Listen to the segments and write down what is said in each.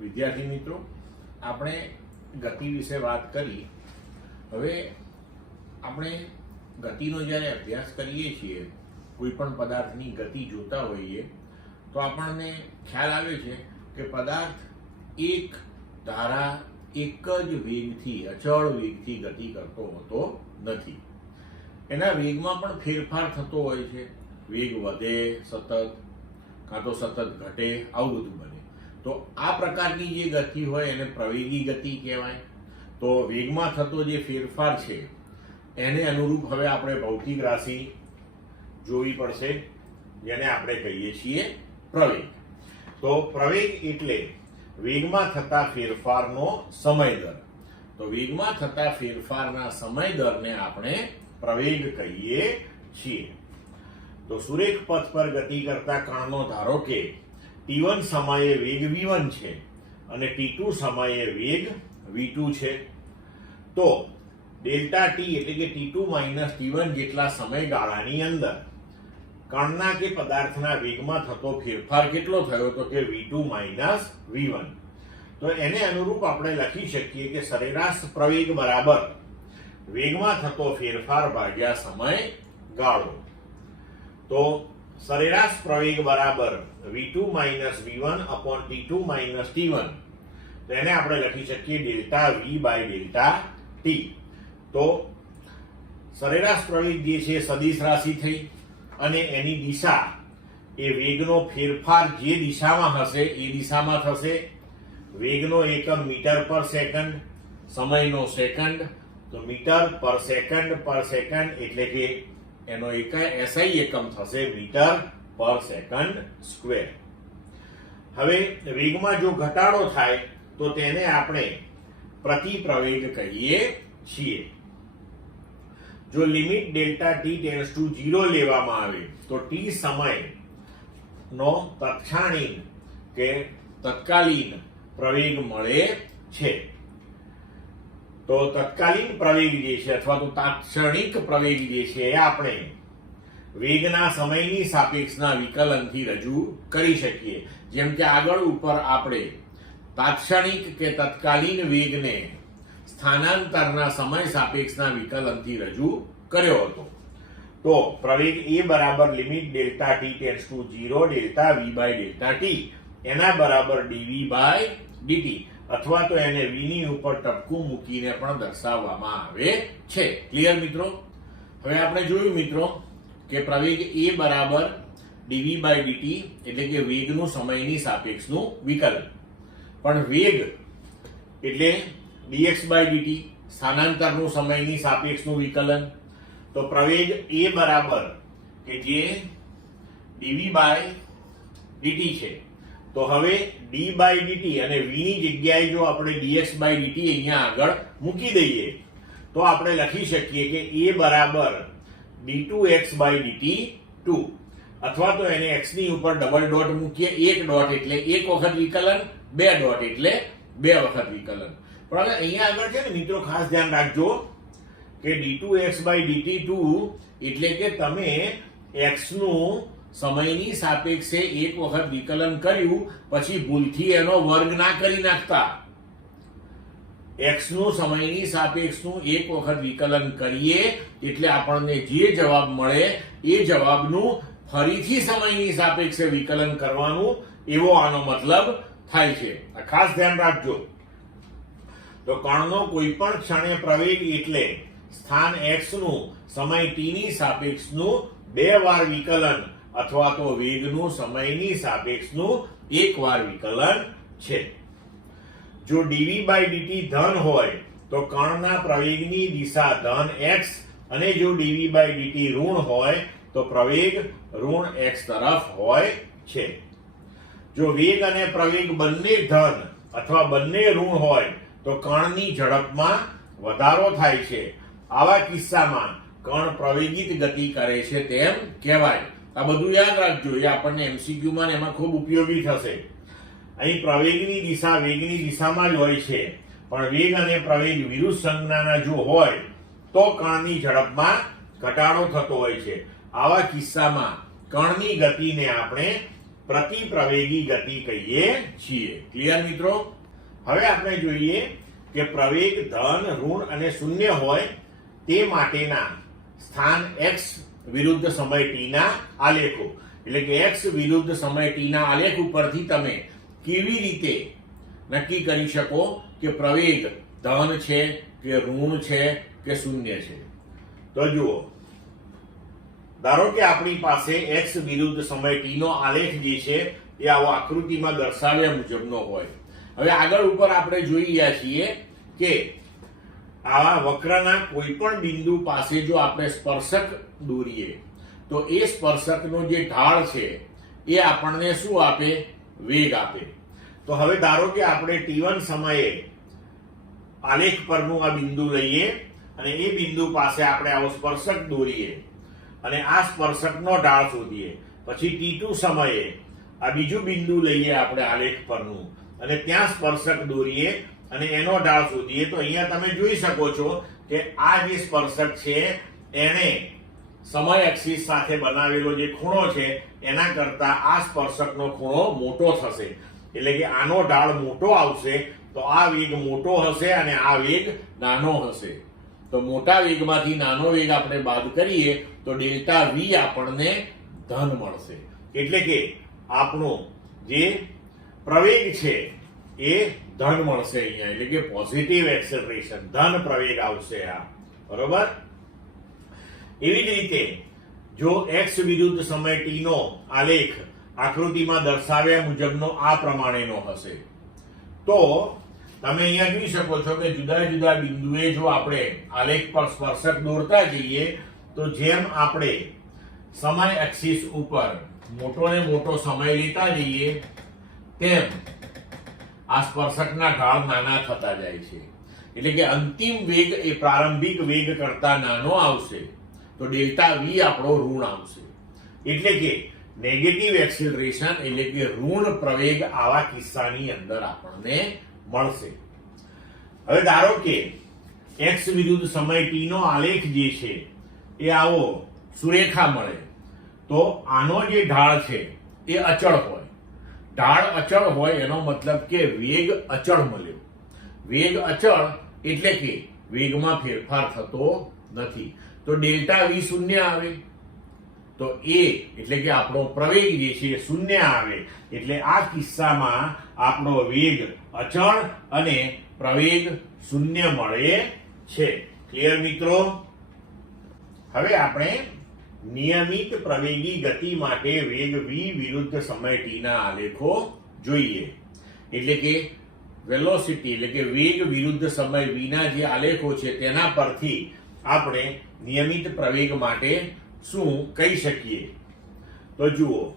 વિદ્યાર્થી મિત્રો, આપણે ગતિ વિશે વાત કરી. હવે આપણે ગતિનો જ્યારે અભ્યાસ કરીએ છીએ, કોઈ પણ પદાર્થની ગતિ જોતા હોઈએ તો આપણને ખ્યાલ આવે છે કે પદાર્થ એક ધારા એક જ વેગથી, અચળ વેગથી ગતિ કરતો હોતો નથી. એના વેગમાં પણ ફેરફાર થતો હોય છે. વેગ વધે સતત, કાં તો સતત ઘટે, આવું બધું બને. તો આ પ્રકારની જે ગતિ હોય એને પ્રવેગી ગતિ કહેવાય. તો વેગમાં થતો જે ફેરફાર છે એને અનુરૂપ હવે આપણે ભૌતિક રાશિ જોવી પડશે, જેને આપણે કહીએ છીએ પ્રવેગ. તો પ્રવેગ એટલે વેગમાં થતા ફેરફારનો સમય દર. તો વેગમાં થતા ફેરફારના સમય દરને આપણે પ્રવેગ કહીએ છીએ. તો સુરેખ પથ પર ગતિ કરતા કણનો ધારો કે t1 સમયે વેગ v1 છે અને t2 સમયે વેગ v2 છે, તો ડેલ્ટા t એટલે કે t2 માઇનસ t1 જેટલા સમયગાળાની અંદર કણના કે પદાર્થના વેગમાં થતો ફેરફાર કેટલો થયો, તો કે v2 માઇનસ v1. તો એને અનુરૂપ આપણે લખી શકીએ કે સરેરાશ પ્રવેગ બરાબર વેગમાં થતો ફેરફાર ભાગ્યા સમય ગાળો. તો સરેરાશ પ્રવેગ બરાબર v2 minus v1 upon t2 minus t1. તો એને આપણે લખી શકીએ delta v by delta t. તો સરેરાશ પ્રવેગ જે છે સદિશ રાશિ થઈ અને એની દિશા એ વેગનો ફેરફાર જે દિશામાં હશે એ દિશામાં થશે. વેગનો એકમ મીટર પર સેકન્ડ, સમયનો સેકન્ડ. તો મીટર પર સેકન્ડ એટલે કે એનો SI એકમ થશે મીટર પર સેકન્ડ સ્ક્વેર. હવે વેગમાં જો ઘટાડો થાય તો તેને આપણે પ્રતિ પ્રવેગ કહીએ છીએ. જો limit delta t tends to 0 લેવામાં આવે તો t સમયનો તત્કાલીન પ્રવેગ મળે છે. તો તત્કાલીન પ્રવેગ જે છે અથવા તો તાત્ક્ષણિક પ્રવેગ જે છે એ આપણે વેગના સમયની સાપેક્ષના વિકલનથી રજૂ કરી શકીએ. જેમ કે આગળ ઉપર આપણે તાત્ક્ષણિક કે તત્કાલીન વેગને સ્થાનાંતરના સમય સાપેક્ષના વિકલનથી રજૂ કર્યો હતો. તો પ્રવેગ a બરાબર limit delta t tends to 0 delta v by delta t એના બરાબર dv બાય dt, અથવા તો એને v ની ઉપર ટપકું મૂકીને પણ દર્શાવવામાં આવે છે. ક્લિયર મિત્રો? હવે આપણે જોયું મિત્રો કે પ્રવેગ a બરાબર dv બાય dt એટલે કે વેગનું સમયની સાપેક્ષનું વિકલન. પણ વેગ એટલે dx બાય dt સ્થાનાંતરનું સમયની સાપેક્ષનું વિકલન. તો પ્રવેગ a બરાબર કે જે dv બાય dt છે, તો હવે d બાય dt અને v ની જગ્યાએ જો આપણે dx બાય dt અહીંયા આગળ મૂકી દઈએ તો આપણે લખી શકીએ કે a બરાબર d2x બાય dt 2, અથવા તો એને x ની ઉપર ડબલ ડોટ મૂકીએ. એક ડોટ એટલે એક વખત વિકલન, બે ડોટ એટલે બે વખત વિકલન. પણ હવે અહીંયા આગળ છે ને મિત્રો, ખાસ ધ્યાન રાખજો કે d2x બાય dt 2 એટલે કે તમે x નું સમયની સાપેક્ષે એક વખત વિકલન કર્યું પછી ભૂલથી એનો વર્ગ ના કરી નાખતા. x નું સમયની સાપેક્ષનું એક વખત વિકલન કરીએ એટલે આપણને જે જવાબ મળે એ જવાબનું ફરીથી સમયની સાપેક્ષે વિકલન કરવાનું, એવો આનો મતલબ થાય છે. આ ખાસ ધ્યાન રાખજો. તો કણનો કોઈ પણ ક્ષણે પ્રવેગ એટલે સ્થાન x નું સમય t ની સાપેક્ષનું 2 વાર વિકલન અથવા તો વેગનું સમયની સાપેક્ષનું 1 વાર વિકલન છે. જો dv બાય dt ધન હોય તો કણના પ્રવેગની દિશા ધન x, અને જો dv બાય dt ઋણ હોય તો પ્રવેગ ઋણ x તરફ હોય છે. જો વેગ અને પ્રવેગ બંને ધન અથવા બંને ઋણ હોય તો કણની ઝડપમાં વધારો થાય છે. આવા કિસ્સામાં કણ પ્રવેગિત ગતિ કરે છે તેમ કહેવાય. આ બધું યાદ રાખજો, એ આપણને MCQ માં એમાં ખૂબ ઉપયોગી થશે. અહીં પ્રવેગની દિશા વેગની દિશામાં જ હોય છે, પણ વેગ અને પ્રવેગ વિરુદ્ધ સંજ્ઞાના જો હોય તો કણની ઝડપમાં ઘટાડો થતો હોય છે. આવા કિસ્સામાં કણની ગતિને આપણે પ્રતિ પ્રવેગી ગતિ કહીએ છીએ. ક્લિયર મિત્રો? હવે આપણે જોઈએ કે પ્રવેગ ધન, ઋણ અને શૂન્ય હોય તે માટેના સ્થાન x વિરુદ્ધ સમય t ના આલેખો. એટલે કે x વિરુદ્ધ સમય t ના આલેખ ઉપરથી તમે કેવી રીતે નક્કી કરી શકો કે પ્રવેગ ધન છે કે ઋણ છે કે શૂન્ય છે. તો જુઓ, ધારો કે આપણી પાસે x વિરુદ્ધ સમય t નો આલેખ જે છે એ આવો આકૃતિમાં દર્શાવ્યા મુજબનો હોય. હવે આગળ ઉપર આપણે જોઈ રહ્યા છીએ કે આવા વક્રના કોઈ પણ બિંદુ પાસે જો આપણે સ્પર્શક દોરીએ તો એ સ્પર્શકનો જે ઢાળ છે એ આપણને શું આપે? વેગ આપે. તો હવે ધારો કે આપણે t1 સમયે આલેખ પરનું આ બિંદુ લઈએ અને એ બિંદુ પાસે આપણે આવો સ્પર્શક દોરીએ અને આ સ્પર્શકનો ઢાળ શોધીએ. પછી t2 સમયે આ બીજું બિંદુ લઈએ આપણે આલેખ પરનું અને ત્યાં સ્પર્શક દોરીએ અને એનો ઢાળ શોધીએ. તો અહીંયા તમે જોઈ શકો છો કે આ જે સ્પર્શક છે એને સમય એક્સિસ સાથે બનાવેલો જે ખૂણો છે એના કરતા આ સ્પર્શકનો ખૂણો મોટો થશે. એટલે કે આનો ઢાળ મોટો આવશે તો આ વેગ મોટો હશે અને આ વેગ નાનો હશે. તો મોટા વેગમાંથી નાનો વેગ આપણે બાદ કરીએ તો ડેલ્ટા વી આપણને ધન મળશે. એટલે કે આપણો જે પ્રવેગ છે એ ધન મળશે અહીંયા. એટલે કે પોઝિટિવ એક્સેલરેશન, ધન પ્રવેગ આવશે આ. બરોબર? એવી જ રીતે જો x વિરુદ્ધ સમય t નો આલેખ આકૃતિમાં દર્શાવ્યા મુજબનો આ પ્રમાણેનો હશે તો તમે અહીંયા જોઈ શકો છો કે જુદા જુદા બિંદુએ જો આપણે આલેખ પર સ્પર્શક દોરતા જઈએ તો જેમ આપણે સમય એક્સિસ ઉપર મોટો ને મોટો સમય લેતા જઈએ તેમ આ સ્પર્શકના ઢાળ નાના થતા જાય છે. એટલે કે અંતિમ વેગ એ પ્રારંભિક વેગ કરતા નાનો આવશે તો ડેલ્ટા વી આપણો ઋણ આવશે. એટલે કે નેગેટિવ એક્સિલરેશન એટલે કે ઋણ પ્રવેગ આવા કિસ્સાની અંદર આપણને મળશે. હવે ધારો કે x વિરુદ્ધ સમય t નો આલેખ જે છે એ આવો સુરેખા મળે તો આનો જે ઢાળ છે એ અચળ હોય. ઢાળ અચળ હોય એનો મતલબ કે વેગ અચળ મળ્યો. વેગ અચળ એટલે કે વેગમાં ફેરફાર થતો નથી. તો ડેલ્ટા વી શૂન્ય આવે તો એ એટલે કે આપણો પ્રવેગ જે છે શૂન્ય આવે. એટલે આ કિસ્સામાં આપણો વેગ અચળ અને પ્રવેગ શૂન્ય મળે છે. ક્લિયર મિત્રો? હવે આપણે નિયમિત પ્રવેગી ગતિ માટે વેગ v વિરુદ્ધ સમય t ના આલેખો જોઈએ. એટલે કે વેલોસિટી એટલે કે વેગ વિરુદ્ધ સમય v ના જે આલેખો છે તેના પરથી આપણે નિયમિત પ્રવેગ માટે શું કહી શકીએ? તો જુઓ,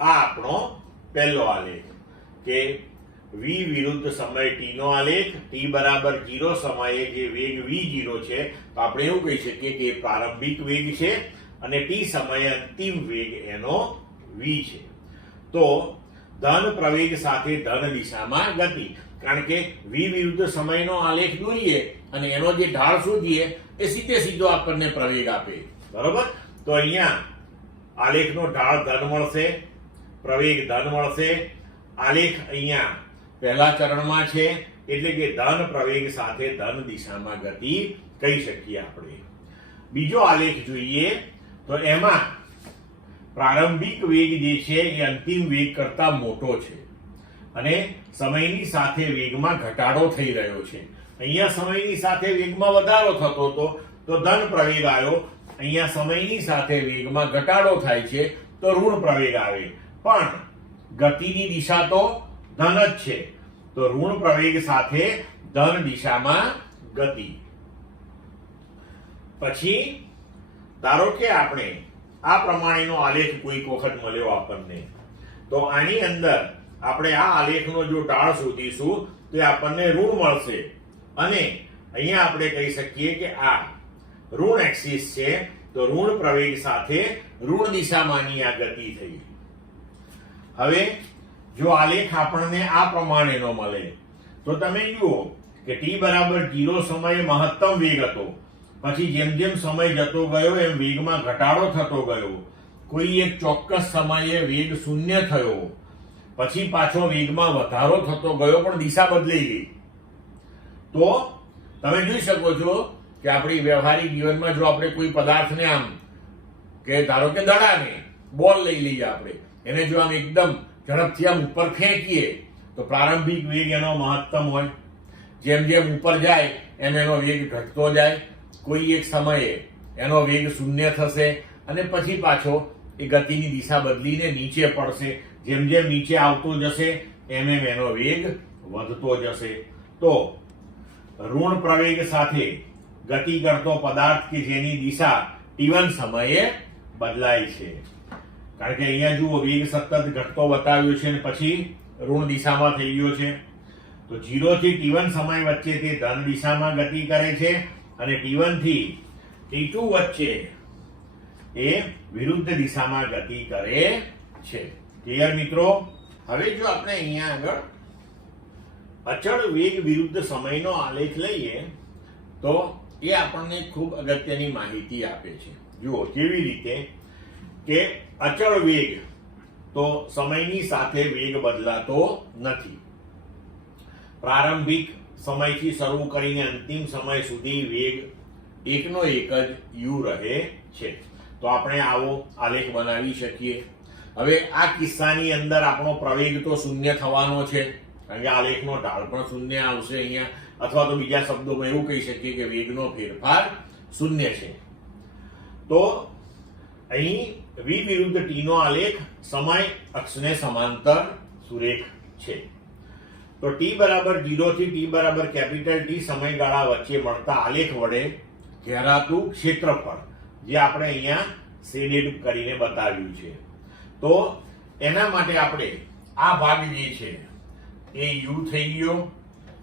આ આપણો પહેલો આલેખ કે v વિરુદ્ધ સમય t નો આલેખ. t બરાબર 0 સમયે જે વેગ v0 છે તો આપણે એવું કહી શકીએ કે પ્રારંભિક વેગ છે અને t સમયે અંતિમ વેગ એનો v છે. તો ધન પ્રવેગ સાથે ધન દિશામાં ગતિ. કારણ કે v વિરુદ્ધ સમયનો આલેખ દોરીએ અને એનો જે ઢાળ શોધીએ એ સીધો આપણને પ્રવેગ આપે. બરોબર? તો અહીંયા આલેખનો ઢાળ ધન મળશે, પ્રવેગ ધન મળશે. આલેખ અહીંયા પહેલા ચરણમાં છે એટલે કે ધન પ્રવેગ સાથે ધન દિશામાં ગતિ કહી શકીએ આપણે. બીજો આલેખ જોઈએ તો એમાં પ્રારંભિક વેગ જે છે એ અંતિમ વેગ કરતા મોટો છે અને સમયની સાથે વેગમાં ઘટાડો થઈ રહ્યો છે. અહીંયા સમયની સાથે વેગમાં વધારો થતો હતો તો ધન પ્રવેગ આવ્યો. અહીંયા સમયની સાથે વેગમાં ઘટાડો થાય છે તો ઋણ પ્રવેગ આવે. પણ ગતિની દિશા તો ધન જ છે તો ઋણ પ્રવેગ સાથે ધન દિશામાં ગતિ. પછી ધારો કે આપણે આ પ્રમાણેનો આલેખ કોઈક વખત મળ્યો આપણને તો આની અંદર આપણે આ આલેખનો જો ઢાળ શોધીશું તો આપણને ઋણ મળશે અને અહીંયા આપણે કહી શકીએ કે આ ઋણ એક્સિસ છે તો ઋણ પ્રવેગ સાથે ઋણ દિશામાંની આ ગતિ થઈ. હવે જો આલેખ આપણને આ પ્રમાણેનો મળે તો તમે જુઓ કે t બરાબર 0 સમયે મહત્તમ વેગ હતો. પછી જેમ જેમ સમય જતો ગયો એમ વેગમાં ઘટાડો થતો ગયો કોઈ એક ચોક્કસ સમયે વેગ શૂન્ય થયો, પછી પાછો વેગમાં વધારો થતો ગયો પણ દિશા બદલાઈ ગઈ, તો તમે જોઈ શકો છો કે આપણી વ્યવહારિક જીવનમાં જો આપણે કોઈ પદાર્થને આમ કે ધારો કે દડાને બોલ લઈ લઈએ, આપણે એને જો આમ એકદમ ઝડપથી આમ ઉપર ફેંકીએ તો પ્રારંભિક વેગ એનો મહત્તમ હોય, જેમ જેમ ઉપર જાય એમ એનો વેગ ઘટતો જાય, કોઈ એક સમયે એનો વેગ શૂન્ય થશે અને પછી પાછો એ ગતિની દિશા બદલીને નીચે પડશે, જેમ જેમ નીચે આવતો જશે એમ એમ એનો વેગ વધતો જશે. તો ઋણ પ્રવેગ સાથે ગતિ કરતો પદાર્થ કે જેની દિશા t1 સમયે બદલાય છે, કારણ કે અહીંયા જુઓ વેગ સતત ઘટતો બતાવ્યો છે અને પછી ઋણ દિશામાં થઈ ગયો છે, તો 0 થી t1 સમય વચ્ચે તે ધન દિશામાં ગતિ કરે છે અને t1 થી t2 વચ્ચે એ વિરુદ્ધ દિશામાં ગતિ કરે છે. ક્લિયર મિત્રો? હવે જો આપણે અહીંયા આગળ અચળ વેગ વિરુદ્ધ સમયનો આલેખ લઈએ તો એ આપણને ખૂબ અગત્યની માહિતી આપે છે. જુઓ કેવી રીતે કે અચળ વેગ તો સમયની સાથે વેગ બદલાતો નથી. પ્રારંભિક સમયથી શરૂ કરીને અંતિમ સમય સુધી વેગ એકનો એક જ u રહે છે. તો આપણે આવો આલેખ બનાવી શકીએ. હવે આ કિસ્સાની અંદર આપણો પ્રવેગ તો શૂન્ય થવાનો છે, કારણ કે આલેખનો ઢાળ પણ શૂન્ય આવશે અહીંયા, અથવા તો બીજા શબ્દોમાં એવું કહી શકીએ કે વેગનો ફેરફાર શૂન્ય છે. તો અહીં v વિરુદ્ધ t નો આલેખ સમય અક્ષને સમાંતર સુરેખ છે. તો t બરાબર 0 થી t બરાબર કેપિટલ T સમયગાળા વચ્ચે મળતા આલેખ વડે ઘેરાતું ક્ષેત્રફળ જે આપણે અહીંયા શેડેડ કરીને બતાવ્યું છે, તો એના માટે આપણે આ ભાગ જે છે એ u થઈ ગયો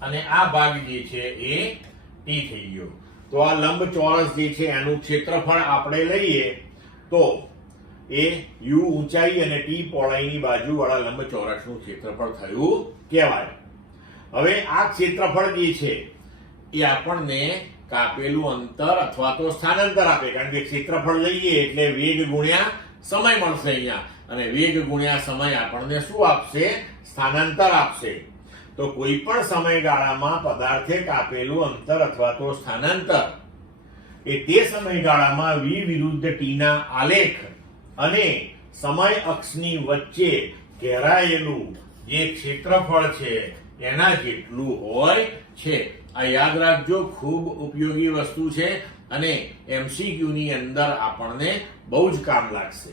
અને આ ભાગ જે છે એ t થઈ ગયો. તો આ લંબચોરસ જે છે એનું ક્ષેત્રફળ આપણે લઈએ તો એ u ઊંચાઈ અને t પહોળાઈની બાજુવાળા લંબચોરસનું ક્ષેત્રફળ થયું કહેવાય. હવે આ ક્ષેત્રફળ જે છે એ આપણને કાપેલું અંતર અથવા તો સ્થાનાંતર આપે, કારણ કે ક્ષેત્રફળ લઈએ એટલે વેગ ગુણ્યા સમય મળશે અહીંયા, અને વેગ ગુણ્યા સમય આપણને શું આપશે? સ્થાનાંતર આપશે. તો કોઈ પણ સમયગાળામાં પદાર્થે કાપેલું અંતર અથવા તો સ્થાનાંતર એ તે સમયગાળામાં v વિરુદ્ધ t ના આલેખ અને સમય અક્ષની વચ્ચે ઘેરાયેલું જે ક્ષેત્રફળ છે એના જેટલું હોય છે. આ યાદ રાખજો, ખૂબ ઉપયોગી વસ્તુ છે અને MCQ ની અંદર આપણને બહુ જ કામ લાગશે.